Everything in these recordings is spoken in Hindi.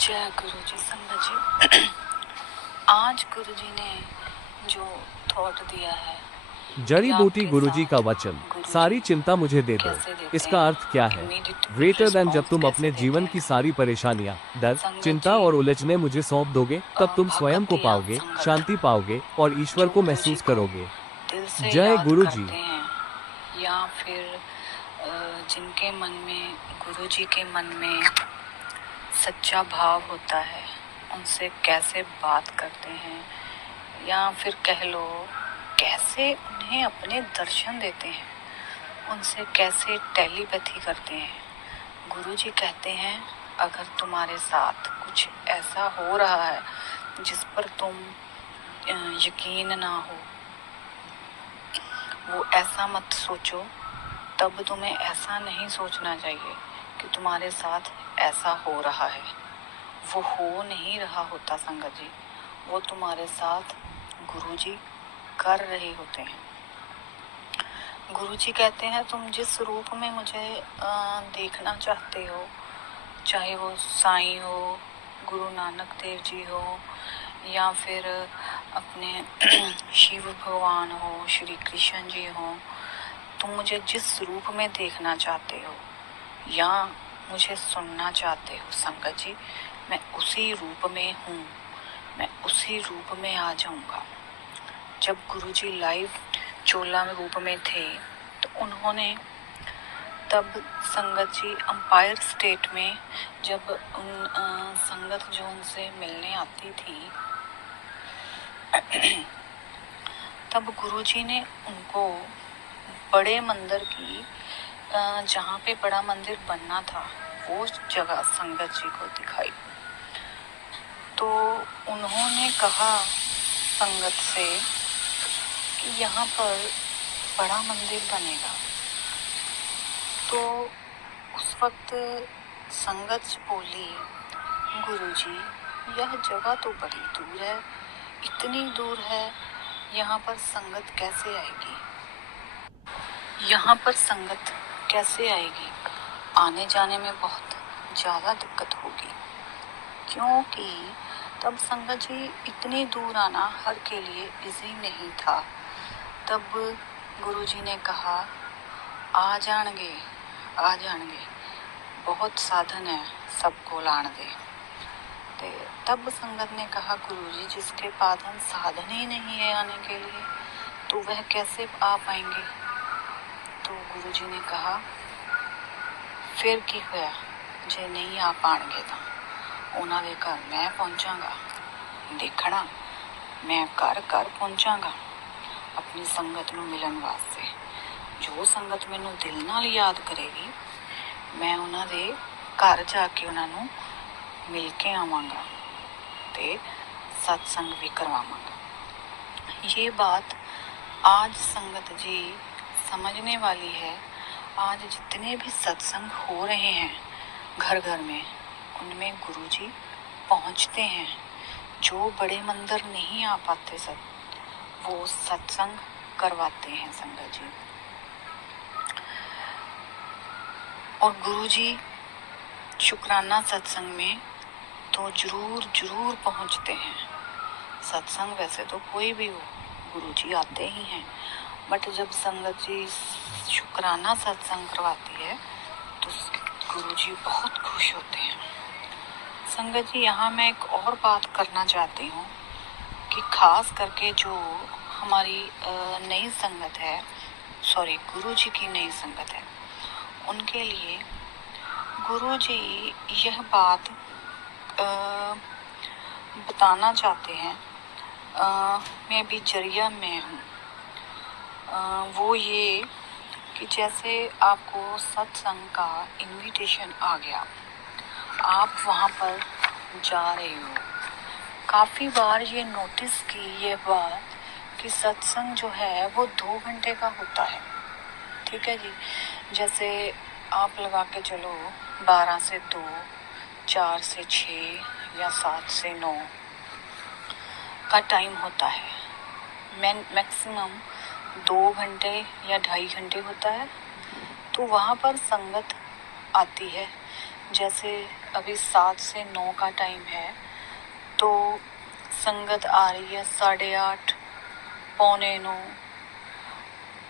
जय गुरु जी। संगत जी, आज गुरु जी ने जो थॉट दिया है, जड़ी बूटी गुरुजी का वचन, सारी चिंता मुझे दे दो। इसका अर्थ क्या है? ग्रेटर देन जब तुम अपने जीवन की सारी परेशानियां, डर, चिंता और उलझने मुझे सौंप दोगे, तब तुम स्वयं को पाओगे, शांति पाओगे और ईश्वर को महसूस करोगे। दिल से जय याद गुरु जी। करते हैं, या फिर जिनके मन में गुरु जी के मन में सच्चा भाव होता है, उनसे कैसे बात करते हैं, या फिर कह लो कैसे उन्हें अपने दर्शन देते हैं, उनसे कैसे टेलीपैथी करते हैं। गुरुजी कहते हैं, अगर तुम्हारे साथ कुछ ऐसा हो रहा है जिस पर तुम यकीन ना हो, वो ऐसा मत सोचो। तब तुम्हें ऐसा नहीं सोचना चाहिए कि तुम्हारे साथ ऐसा हो रहा है। वो हो नहीं रहा होता संगत जी, वो तुम्हारे साथ गुरुजी कर रहे होते हैं। गुरुजी कहते हैं, तुम जिस रूप में मुझे देखना चाहते हो, चाहे वो साईं हो, गुरु नानक देव जी हो, या फिर अपने शिव भगवान हो, श्री कृष्ण जी हो, तुम मुझे जिस रूप में देखना चाहते हो या मुझे सुनना चाहते हो संगत जी, मैं उसी रूप में हूँ, मैं उसी रूप में आ जाऊंगा। जब गुरुजी लाइव चोला रूप में थे तो उन्होंने तब संगत जी अंपायर स्टेट में, जब संगत जो उनसे मिलने आती थी तब गुरुजी ने उनको बड़े मंदिर की, जहाँ पे बड़ा मंदिर बनना था, वो जगह संगत जी को दिखाई। तो उन्होंने कहा संगत से कि यहाँ पर बड़ा मंदिर बनेगा। तो उस वक्त संगत बोली, गुरुजी यह जगह तो बड़ी दूर है, इतनी दूर है, यहाँ पर संगत कैसे आएगी, यहाँ पर संगत कैसे आएगी, आने जाने में बहुत ज़्यादा दिक्कत होगी। क्योंकि तब संगत जी इतनी दूर आना हर के लिए इजी नहीं था। तब गुरुजी ने कहा, आ जाएंगे, बहुत साधन है, सबको लाण दे। तब संगत ने कहा, गुरुजी जिसके पास हम साधन ही नहीं है आने के लिए, तो वह कैसे आ पाएंगे। तो गुरुजी ने कहा, फिर की होया जे नहीं आ पाएंगे तो उन्हां दे घर मैं पहुंचांगा, देखना मैं घर घर पहुंचांगा अपनी संगत नूं मिलन वास्ते। जो संगत मैनू दिल नाल याद करेगी, मैं उन्हां दे घर जाके उन्हां नूं मिल के आवांगा ते सत्संग भी करवावांगा। ये बात आज संगत जी समझने वाली है। आज जितने भी सत्संग हो रहे हैं घर घर में, उनमें गुरुजी पहुंचते हैं। जो बड़े मंदिर नहीं आ पाते सब, वो सत्संग करवाते हैं संगत जी। और गुरुजी शुक्राना सत्संग में तो जरूर पहुंचते हैं। सत्संग वैसे तो कोई भी हो, गुरुजी आते ही हैं, बट जब संगत जी शुक्राना सत्संग करवाती है तो गुरुजी बहुत खुश होते हैं। संगत जी, यहाँ मैं एक और बात करना चाहती हूँ कि खास करके जो हमारी नई संगत है, गुरुजी की नई संगत है, उनके लिए गुरुजी यह बात बताना चाहते हैं, मैं भी जरिया में हूँ। वो ये कि जैसे आपको सत्संग का इनविटेशन आ गया, आप वहाँ पर जा रहे हो। काफ़ी बार ये नोटिस की ये बात कि सत्संग जो है वो 2 घंटे का होता है, ठीक है जी। जैसे आप लगा के चलो 12 से 2, 4 से 6 या 7 से 9 का टाइम होता है। मैक्सिमम 2 घंटे या 2.5 घंटे होता है। तो वहाँ पर संगत आती है जैसे अभी 7 से 9 का टाइम है, तो संगत आ रही है 8:30, 8:45,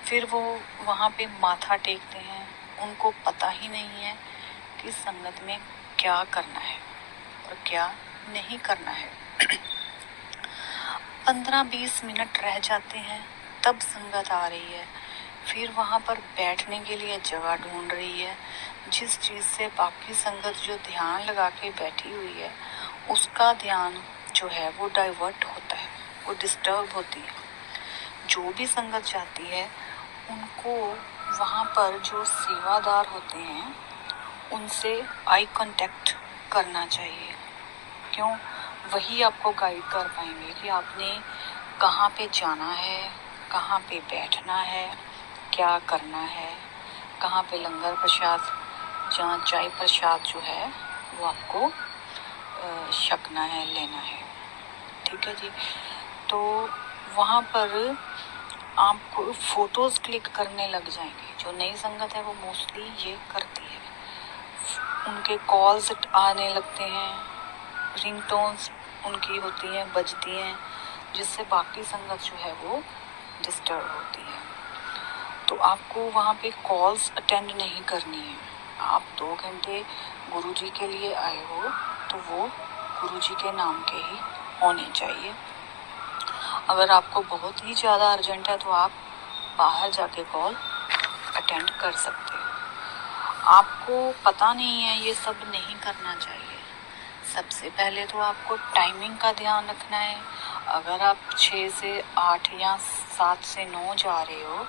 फिर वो वहाँ पे माथा टेकते हैं। उनको पता ही नहीं है कि संगत में क्या करना है और क्या नहीं करना है। 15-20 मिनट रह जाते हैं, तब संगत आ रही है, फिर वहाँ पर बैठने के लिए जगह ढूंढ रही है। जिस चीज़ से बाकी संगत जो ध्यान लगा के बैठी हुई है, उसका ध्यान जो है वो डाइवर्ट होता है, वो डिस्टर्ब होती है। जो भी संगत जाती है, उनको वहाँ पर जो सेवादार होते हैं, उनसे आई कांटेक्ट करना चाहिए। क्यों? वही आपको गाइड कर पाएंगे कि आपने कहाँ पे जाना है, कहाँ पे बैठना है, क्या करना है, कहाँ पे लंगर प्रसाद, जहाँ चाय प्रसाद जो है वो आपको छकना है, लेना है। ठीक है जी। तो वहाँ पर आपको फोटोज़ क्लिक करने लग जाएंगे। जो नई संगत है वो मोस्टली ये करती है। उनके कॉल्स आने लगते हैं, रिंगटोन्स उनकी होती हैं, बजती हैं, जिससे बाकी संगत जो है वो डिस्टर्ब होती है। तो आपको वहाँ पे कॉल्स अटेंड नहीं करनी है। आप 2 घंटे गुरुजी के लिए आए हो, तो वो गुरुजी के नाम के ही होने चाहिए। अगर आपको बहुत ही ज़्यादा अर्जेंट है तो आप बाहर जाके कॉल अटेंड कर सकते हो। आपको पता नहीं है, ये सब नहीं करना चाहिए। सबसे पहले तो आपको टाइमिंग का ध्यान रखना है। अगर आप 6 से 8 या 7 से 9 जा रहे हो,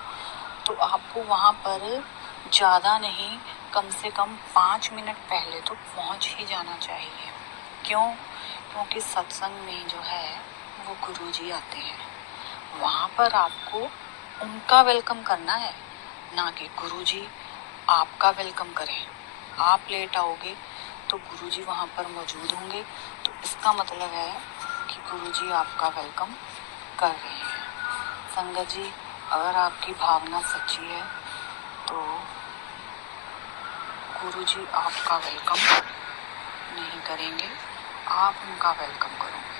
तो आपको वहाँ पर ज़्यादा नहीं, कम से कम 5 मिनट पहले तो पहुँच ही जाना चाहिए। क्यों? क्योंकि सत्संग में जो है वो गुरुजी आते हैं। वहाँ पर आपको उनका वेलकम करना है, ना कि गुरुजी आपका वेलकम करें। आप लेट आओगे तो गुरुजी वहाँ पर मौजूद होंगे, तो इसका मतलब है कि गुरुजी आपका वेलकम कर रहे हैं। संगत जी, अगर आपकी भावना सच्ची है तो गुरुजी आपका वेलकम नहीं करेंगे, आप उनका वेलकम करोगे।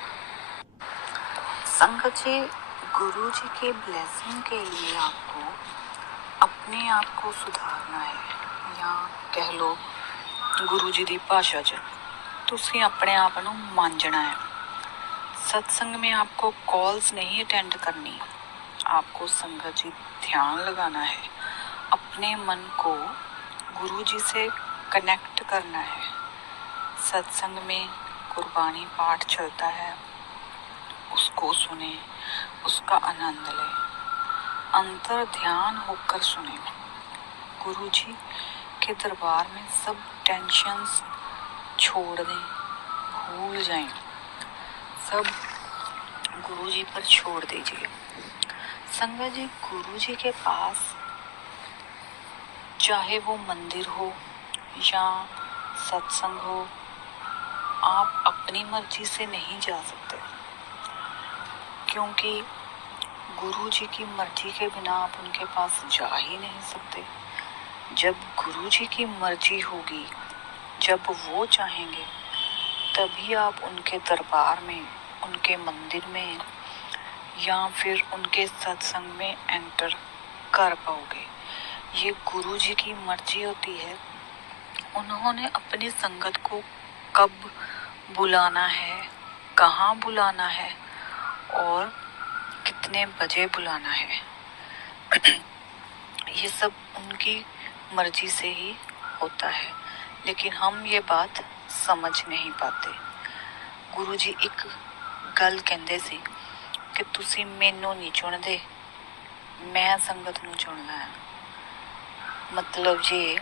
संगत जी, गुरुजी के ब्लेसिंग के लिए आपको अपने आप को सुधारना है, या कह लो गुरुजी दी भाषा च तुसी अपने आप नूं मांजना है। सत्संग में आपको कॉल्स नहीं अटेंड करनी, आपको संगत जी ध्यान लगाना है, अपने मन को गुरुजी से कनेक्ट करना है। सत्संग में कुर्बानी पाठ चलता है, उसको सुने, उसका आनंद लें, अंतर ध्यान होकर सुने। गुरुजी के दरबार में सब टेंशन्स छोड़ दें, भूल जाएं, सब गुरुजी पर छोड़ दीजिए। संगत जी, गुरुजी के पास चाहे वो मंदिर हो या सत्संग हो, आप अपनी मर्जी से नहीं जा सकते, क्योंकि गुरुजी की मर्जी के बिना आप उनके पास जा ही नहीं सकते। जब गुरुजी की मर्जी होगी, जब वो चाहेंगे, तभी आप उनके दरबार में, उनके मंदिर में या फिर उनके सत्संग में एंटर कर पाओगे। ये गुरुजी की मर्जी होती है। उन्होंने अपनी संगत को कब बुलाना है, कहाँ बुलाना है और कितने बजे बुलाना है, ये सब उनकी मर्जी से ही होता है। लेकिन हम ये बात समझ नहीं पाते। गुरुजी एक गल कहंदे सी कि तुसी मैनू नहीं चुनदे, मैं संगत नूं चुनना है। मतलब ये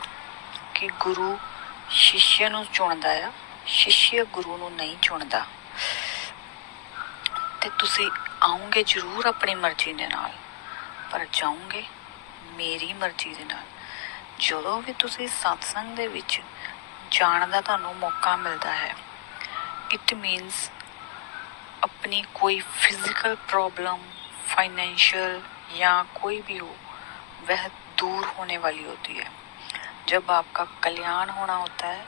कि गुरु शिष्य नूं चुनदा है, शिष्य गुरु नूं नहीं चुनदा। ते तुसी आओगे जरूर अपनी मर्जी दे नाल, पर जाओगे मेरी मर्जी दे नाल। ਜਦੋਂ ਵੀ ਤੁਸੀਂ ਸਤਸੰਗ ਦੇ ਵਿੱਚ ਜਾਣ ਦਾ ਤੁਹਾਨੂੰ ਮੌਕਾ ਮਿਲਦਾ ਹੈ, ਇਟ ਮੀਨਸ अपनी कोई फिजिकल प्रॉब्लम, फाइनेंशियल या कोई भी हो, वह दूर होने वाली होती है। जब आपका कल्याण होना होता है,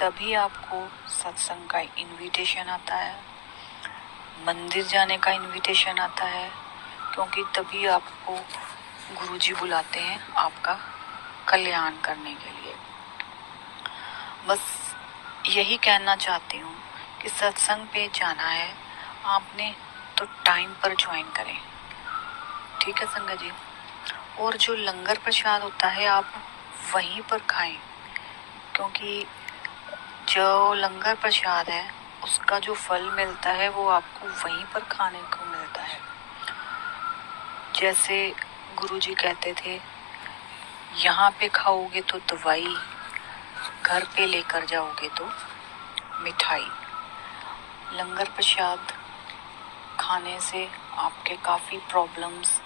तभी आपको सत्संग का इनविटेशन आता है, मंदिर जाने का इनविटेशन आता है, क्योंकि तभी आपको गुरुजी बुलाते हैं आपका कल्याण करने के लिए। बस यही कहना चाहती हूँ कि सत्संग पे जाना है आपने तो टाइम पर ज्वाइन करें, ठीक है संगत जी। और जो लंगर प्रसाद होता है आप वहीं पर खाएं, क्योंकि जो लंगर प्रसाद है उसका जो फल मिलता है वो आपको वहीं पर खाने को मिलता है। जैसे गुरुजी कहते थे, यहाँ पे खाओगे तो दवाई, घर पे लेकर जाओगे तो मिठाई। लंगर प्रसाद खाने से आपके काफ़ी प्रॉब्लम्स,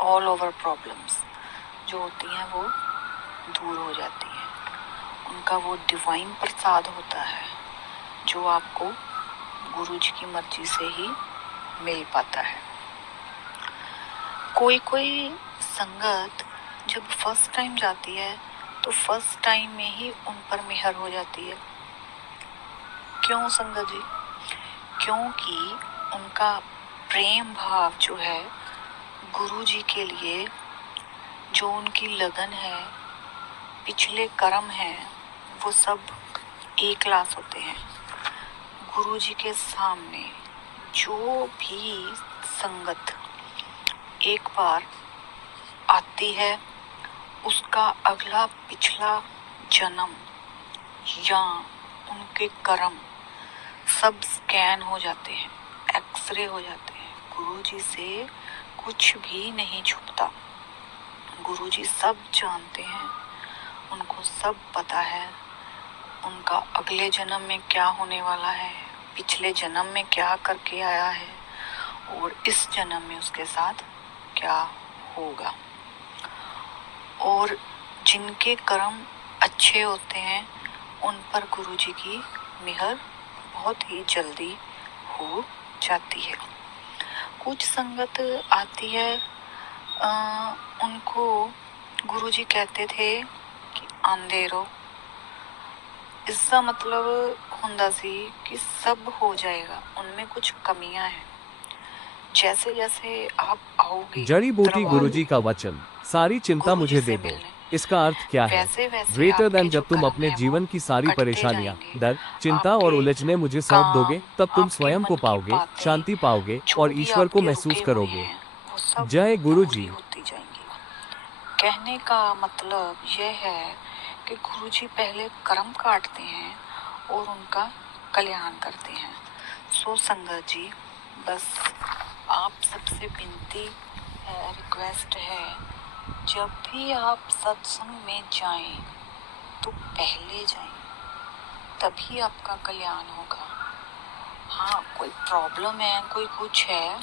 ऑल ओवर प्रॉब्लम्स जो होती हैं वो दूर हो जाती हैं। उनका वो डिवाइन प्रसाद होता है जो आपको गुरुजी की मर्जी से ही मिल पाता है। कोई कोई संगत जब फर्स्ट टाइम जाती है तो फर्स्ट टाइम में ही उन पर मेहर हो जाती है। क्यों संगत जी? क्योंकि उनका प्रेम भाव जो है गुरुजी के लिए, जो उनकी लगन है, पिछले कर्म है, वो सब एक क्लास होते हैं। गुरुजी के सामने जो भी संगत एक बार आती है उसका अगला पिछला जन्म या उनके कर्म सब स्कैन हो जाते हैं, एक्सरे हो जाते हैं। गुरुजी से कुछ भी नहीं छुपता, गुरुजी सब जानते हैं, उनको सब पता है उनका अगले जन्म में क्या होने वाला है, पिछले जन्म में क्या करके आया है और इस जन्म में उसके साथ क्या होगा। और जिनके कर्म अच्छे होते हैं उन पर गुरुजी की मेहर बहुत ही जल्दी हो जाती है। कुछ संगत आती है, उनको गुरुजी कहते थे कि आंदे रहो, इसका मतलब हुंदा सी कि सब हो जाएगा, उनमें कुछ कमियां हैं। जैसे जैसे आप आओगे, जड़ी बूटी गुरुजी का वचन, सारी चिंता मुझे दे दो, इसका अर्थ क्या है? ग्रेटर देन जब तुम अपने जीवन की सारी परेशानियां, डर, चिंता और उलझने मुझे सौंप दोगे, तब तुम स्वयं को पाओगे, शांति पाओगे और ईश्वर को महसूस करोगे। जय गुरुजी। कहने का मतलब यह है कि गुरुजी पहले कर्म काटते हैं और उनका कल्याण करते हैं। सो संगत जी, बस आप सबसे विनती है, रिक्वेस्ट है, जब भी आप सत्संग में जाएं तो पहले जाएं, तभी आपका कल्याण होगा। हाँ, कोई प्रॉब्लम है, कोई कुछ है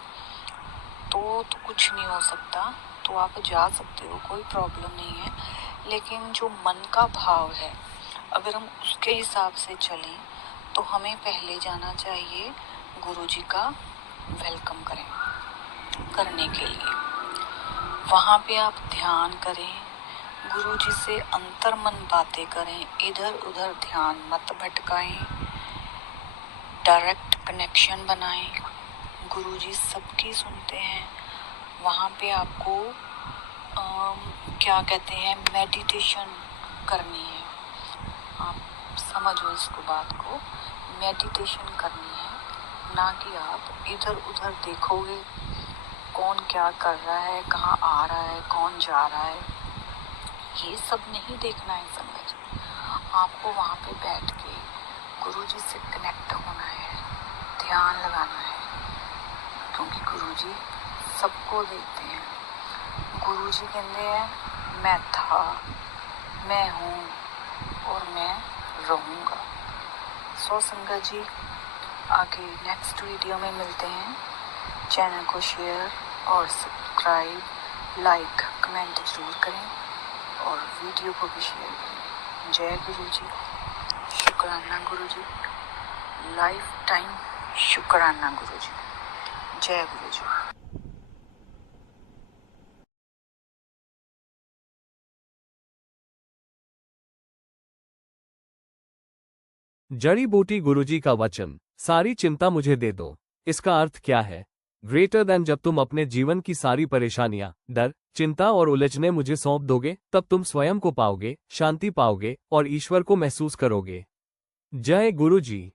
तो कुछ नहीं हो सकता, तो आप जा सकते हो, कोई प्रॉब्लम नहीं है। लेकिन जो मन का भाव है, अगर हम उसके हिसाब से चलें तो हमें पहले जाना चाहिए गुरुजी का वेलकम करने के लिए। वहाँ पे आप ध्यान करें, गुरुजी से अंतर्मन बातें करें, इधर उधर ध्यान मत भटकाएं, डायरेक्ट कनेक्शन बनाएं। गुरुजी सबकी सुनते हैं। वहाँ पे आपको क्या कहते हैं, मेडिटेशन करनी है। आप समझो इसको, बात को, मेडिटेशन करनी है, ना कि आप इधर उधर देखोगे कौन क्या कर रहा है, कहाँ आ रहा है, कौन जा रहा है, ये सब नहीं देखना है संगत। आपको वहाँ पे बैठ के गुरुजी से कनेक्ट होना है, ध्यान लगाना है, क्योंकि गुरुजी सबको देखते हैं। गुरुजी कहते हैं मैं था, मैं हूँ और मैं रहूँगा। सो संगत जी, आगे नेक्स्ट वीडियो में मिलते हैं। चैनल को शेयर और सब्सक्राइब, लाइक, कमेंट जरूर करें और वीडियो को भी शेयर करें। जय गुरुजी, शुक्राना गुरुजी, लाइफ टाइम शुक्राना गुरुजी। जय गुरुजी। जड़ी बूटी गुरुजी का वचन, सारी चिंता मुझे दे दो। इसका अर्थ क्या है? ग्रेटर देन जब तुम अपने जीवन की सारी परेशानियां, डर, चिंता और उलझने मुझे सौंप दोगे, तब तुम स्वयं को पाओगे, शांति पाओगे और ईश्वर को महसूस करोगे। जय गुरुजी।